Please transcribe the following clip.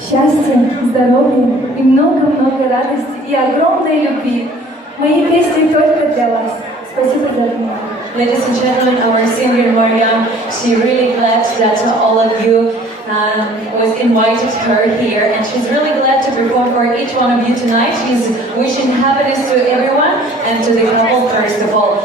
Счастья, здоровья и много-много радости и огромной любви. Мои песни только для вас. Спасибо за внимание. Ladies and gentlemen, our singer Mariam, she really glad that all of you was invited her here, and she's really glad to perform for each one of you tonight. She's wishing happiness to everyone and to the couple first of all.